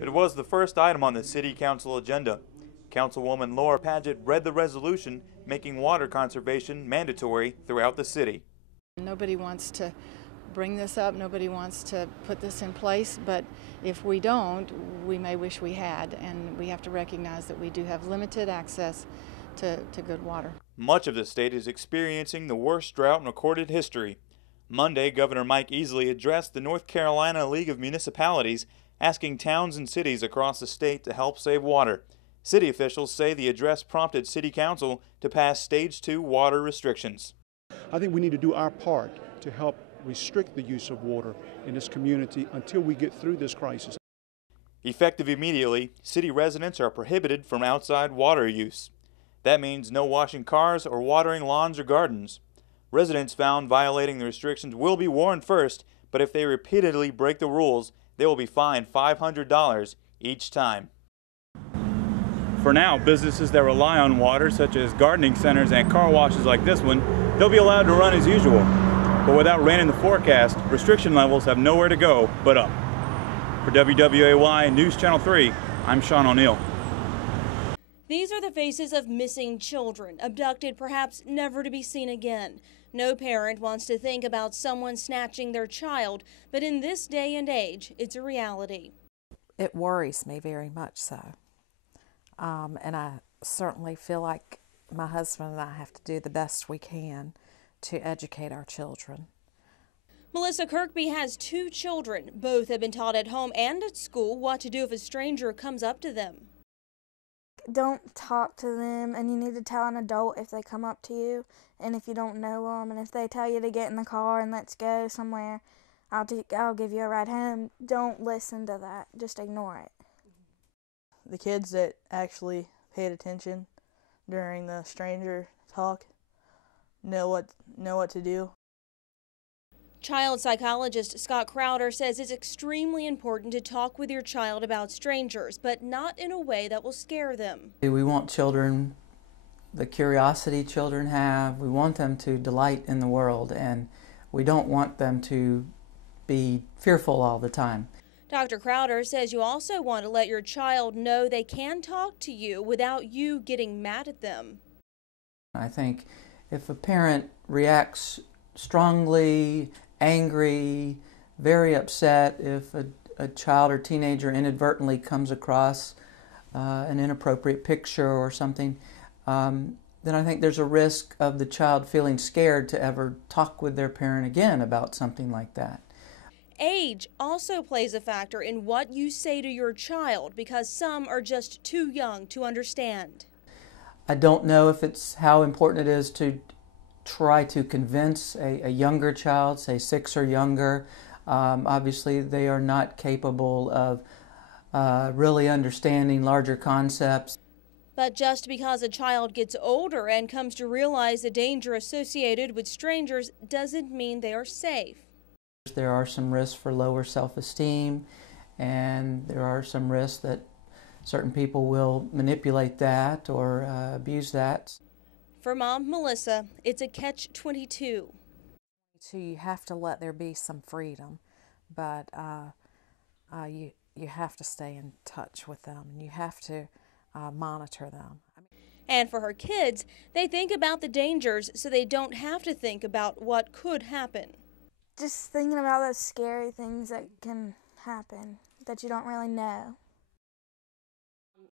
It was the first item on the City Council agenda. Councilwoman Laura Padgett read the resolution making water conservation mandatory throughout the city. Nobody wants to bring this up, nobody wants to put this in place, but if we don't, we may wish we had, and we have to recognize that we do have limited access to good water. Much of the state is experiencing the worst drought in recorded history. Monday, Governor Mike Easley addressed the North Carolina League of Municipalities, asking towns and cities across the state to help save water. City officials say the address prompted City Council to pass Stage 2 water restrictions. I think we need to do our part to help restrict the use of water in this community until we get through this crisis. Effective immediately, city residents are prohibited from outside water use. That means no washing cars or watering lawns or gardens. Residents found violating the restrictions will be warned first, but if they repeatedly break the rules, they will be fined $500 each time. For now, businesses that rely on water, such as gardening centers and car washes like this one, they'll be allowed to run as usual. But without rain in the forecast, restriction levels have nowhere to go but up. For WWAY News Channel 3, I'm Sean O'Neill. These are the faces of missing children, abducted, perhaps never to be seen again. No parent wants to think about someone snatching their child, but in this day and age, it's a reality. It worries me very much so. And I certainly feel like my husband and I have to do the best we can to educate our children. Melissa Kirkby has 2 children. Both have been taught at home and at school what to do if a stranger comes up to them. Don't talk to them, and you need to tell an adult if they come up to you, and if you don't know them, and if they tell you to get in the car and let's go somewhere, I'll give you a ride home. Don't listen to that. Just ignore it. The kids that actually paid attention during the stranger talk know what to do. Child psychologist Scott Crowder says it's extremely important to talk with your child about strangers, but not in a way that will scare them. We want children, the curiosity children have, we want them to delight in the world, and we don't want them to be fearful all the time. Dr. Crowder says you also want to let your child know they can talk to you without you getting mad at them. I think if a parent reacts strongly, angry, very upset, if a child or teenager inadvertently comes across an inappropriate picture or something, then I think there's a risk of the child feeling scared to ever talk with their parent again about something like that. Age also plays a factor in what you say to your child because some are just too young to understand. I don't know if it's how important it is to try to convince a younger child, say 6 or younger. Obviously, they are not capable of really understanding larger concepts. But just because a child gets older and comes to realize the danger associated with strangers doesn't mean they are safe. There are some risks for lower self-esteem, and there are some risks that certain people will manipulate that or abuse that. For Mom Melissa, it's a catch-22. So you have to let there be some freedom, but you have to stay in touch with them, and you have to monitor them. And for her kids, they think about the dangers so they don't have to think about what could happen. Just thinking about those scary things that can happen that you don't really know.